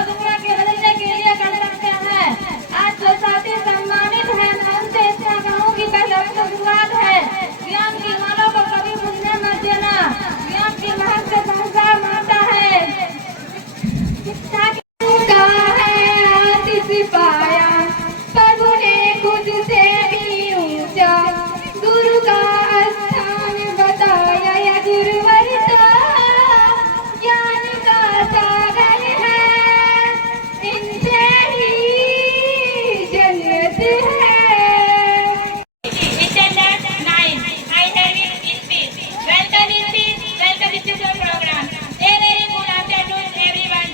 को दुनिया के बदलने के लिए कर सकते हैं। आज जो साथी सम्मानित है, मैं उनसे इतना कहूँ कि पहले उनसे शुरुआत है। ज्ञान की माला को कभी भूलने मत देना। ज्ञान की महक से संसार मानता है। शिक्षा का है आतिश पाया, प्रभु ने खुद से भी ऊंचा गुरु का स्थान बताया। यह गुरुवरता ज्ञान का सागर है, इनसे ही जन्नत है। Attendance 9. I have in speech. Welcome in speech. Welcome to the program. A very good afternoon, everyone.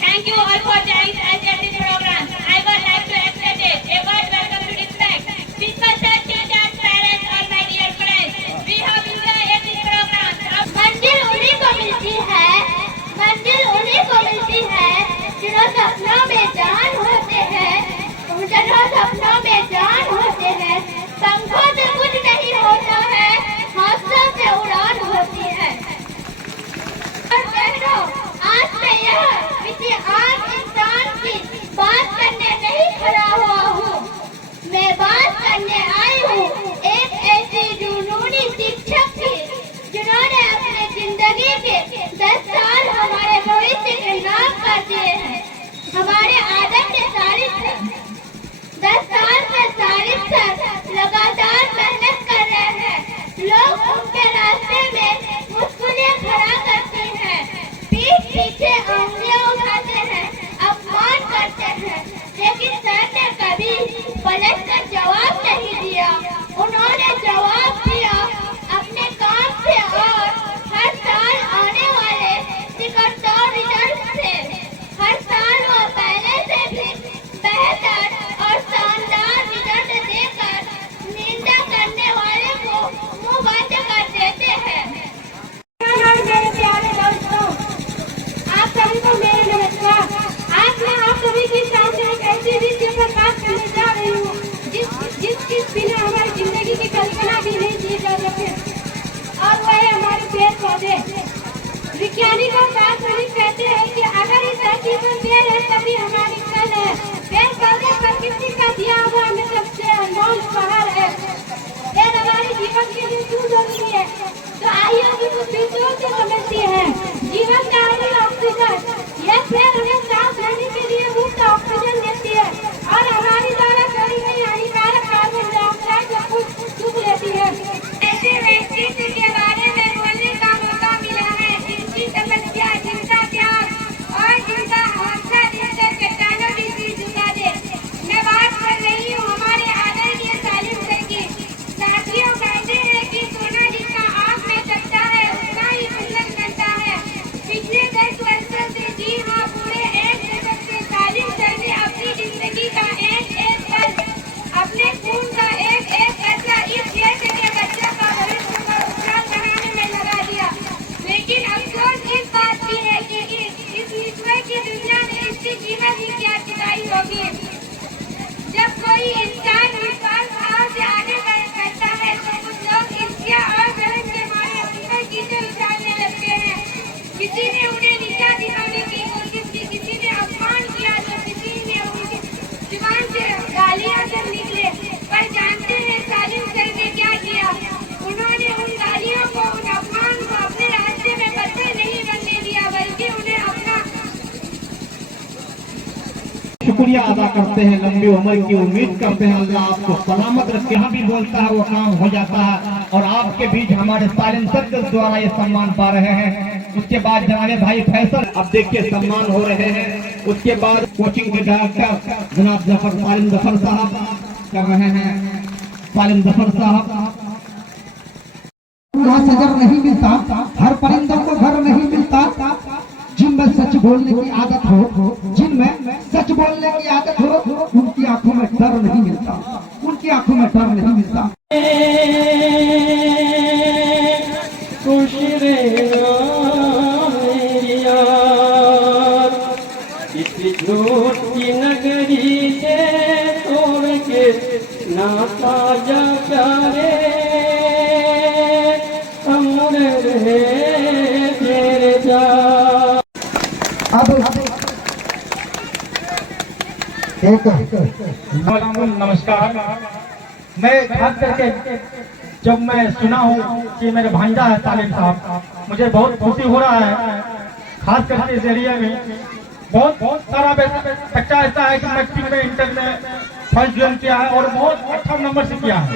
Thank you all for joining us at this program. I would like to extend a word welcome to respect. Principal sir, teachers, parents, all my dear friends. We have enjoyed this program. मंजिल उन्हीं को मिलती है, मंजिल उन्हीं को मिलती है जिन्हों सपनों में जान होते हैं, जिन्हों सपनों में जान होते हैं। पंखों से कुछ नहीं होता है, हौसलों से उड़ान होती है। और बहनों, आज मैं यह किसी आम इंसान की बात करने नहीं खड़ा हुआ हूँ। मैं बात करने आई हूँ एक ऐसी जुनूनी शिक्षक की जिन्होंने अपने जिंदगी के 10 साल हमारे भविष्य के नाम कर दिए हैं। हमारे आदम के 10 साल से 40 साल लगातार मेहनत कर रहे हैं। लोग उनके रास्ते में मुस्कुराए खड़ा करते हैं, पीठ पीछे उंगलियां उठाते हैं, अपमान करते हैं, लेकिन सर ने कभी पलट कर जवाब नहीं दिया। उन्होंने जवाब दिया अपने काम से और हर साल आने वाले निकटतम रिजल्ट से। हर साल वो पहले से भी बेहतर और शानदार रिजल्ट देकर निंदा करने वाले को मुंह बंद कर देते हैं। मेरे प्यारे दोस्तों, आप सभी को मेरे नमस्कार। आज मैं आप सभी के सामने एक ऐसी विषय पर बात करने जा रही हूँ जिसके बिना हमारी जिंदगी की कल्पना भी नहीं की जा सकती, और वह है हमारे पेड़ पौधे। वैज्ञानिकों दार्शनिक कहते हैं कि अगर इस धरती पर पेड़ है तभी हमारी कल है। पेड़ पौधे प्रकृति का दिया हुआ हमें सबसे अनमोल उपहार है। पेड़ हमारे जीवन के लिए क्यों जरूरी है, तो आइए कुछ विषयों से समझते हैं। जीवन का ऑक्सीजन, यह पेड़ हमें सांस लेने के लिए मुफ्त ऑक्सीजन देती है और हमारी द्वारा छोड़ी गई हानिकारक कार्बन डाइऑक्साइड को चूस लेती है। ऐसे व्यक्ति के बारे में बोलने का मौका मिला है जिनकी तपस्या, जिनका त्याग और जिनका हौसला देखकर चट्टानों भी सिर झुका दे। मैं बात कर रही हूँ हमारे आदरणीय सालिम सर की। साथियों, कहते हैं कि सोना जितना आग में तपता है उतना ही सुंदर बनता है। पिछले 10 वर्षों से, जी हाँ, पूरे 1 दशक से सालिम सर ने अपनी जिंदगी का एक पल, अपने खून का एक कतरा इस देश के बच्चों का भविष्य को उज्जवल बनाने में लगा दिया। लेकिन अफसोस इस बात की है कि इस ईश्वर की दुनिया में इसकी कीमत ही क्या चुकाई होगी। जब कोई इंसान विश्वास भाव से आगे करता है तो कुछ लोग ईर्ष्या और जलन के मारे उनका कीचड़ उछालने लगते हैं। किसी ने उन्हें नीचा दिखाने की कोशिश की, किसी ने अपमान किया तो किसी ने उनकी जुबान से गालियां सब निकले। पर जानते हैं सालिम सर ने क्या किया? उन्होंने उन गालियों को, उन अपमान को अपने रास्ते में पत्थर नहीं बनने दिया, बल्कि उन्हें अपना शुक्रिया अदा करते हैं। लंबी उम्र की उम्मीद करते हैं अल्लाह आपको सलामत रखे। यहाँ भी बोलता है वो काम हो जाता है। और आपके बीच हमारे सालिम सर के द्वारा ये सम्मान पा रहे हैं। उसके बाद जनाब भाई फैसल, अब देखिए सम्मान हो रहे हैं। उसके बाद कोचिंग के डायरेक्टर जनाब सालिम जफर साहब कर रहे हैं। सालिम जफर साहब, सजर नहीं मिलता, हर परिंदों को घर नहीं मिलता। जिनमें सच बोलने की आदत हो, जिनमें सच बोलने की आदत हो, उनकी आंखों में डर नहीं मिलता, उनकी आंखों में डर नहीं मिलता। खुश इस झूठ की नगरी से तोड़ के नाता जा प्यारे हम रहे तेरे जा। नमस्कार। मैं खास करके जब मैं सुना हूँ कि मेरे भांजा है तालिब साहब, मुझे बहुत खुशी हो रहा है। खास करके इस एरिया में बहुत सारा बच्चा ऐसा है कि मैट्रिक में इंटर में फर्स्ट ज्वाइन किया है और बहुत अच्छा नंबर से किया है।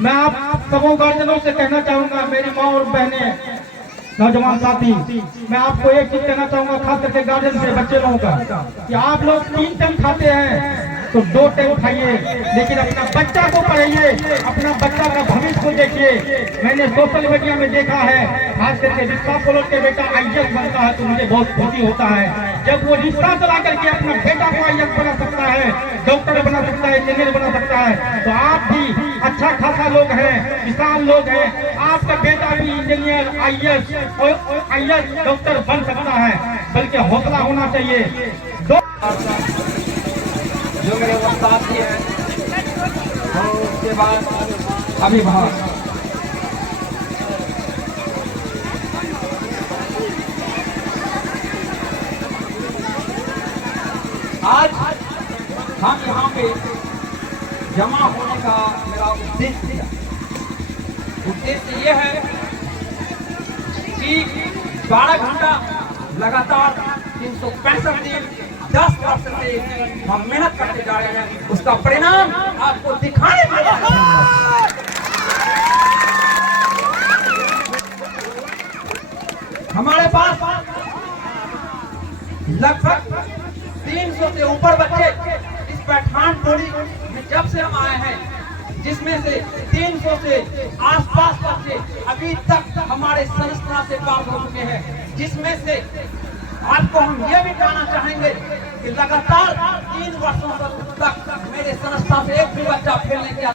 मैं आप सबों गार्जियनों से कहना चाहूँगा, मेरी माँ और बहनें, नौजवान साथी, मैं आपको एक चीज कहना चाहूंगा, खास करके गार्जियन से बच्चे लोगों का, कि आप लोग 3 टाइम खाते हैं तो 2 टाइम खाइए, लेकिन अपना बच्चा को पढ़ाइए, अपना बच्चा का भविष्य को देखिए। मैंने सोशल मीडिया में देखा है, खास करके रिश्ता बोलो के बेटा IAS बनता है तो मुझे बहुत खुशी होता है। जब वो रिश्ता चला करके अपना बेटा को IAS बना सकता है, डॉक्टर बना सकता है, इंजीनियर बना सकता है, तो आप भी अच्छा खासा लोग हैं, किसान लोग हैं, आपका बेटा भी इंजीनियर, IAS डॉक्टर बन सकता है, बल्कि हौसला होना चाहिए। जो मेरे उस्ताद जी हैं और उसके बाद अभिभावक, आज हम यहाँ पे जमा होने का मेरा उद्देश्य ये है कि 12 घंटा लगातार 365 दिन 10 वर्ष से हम मेहनत करते जा रहे हैं, उसका परिणाम आपको दिखाने के लिए हमारे पास लगभग 300 से ऊपर बच्चे इस पैठान टोली में जब से हम आए हैं, जिसमें से 300 से आसपास बच्चे अभी तक हमारे संस्था से पास हो चुके हैं, जिसमें से आपको हम ये भी कहना चाहेंगे कि लगातार 3 वर्षों तक मेरे संस्था से एक भी बच्चा फेल नहीं किया।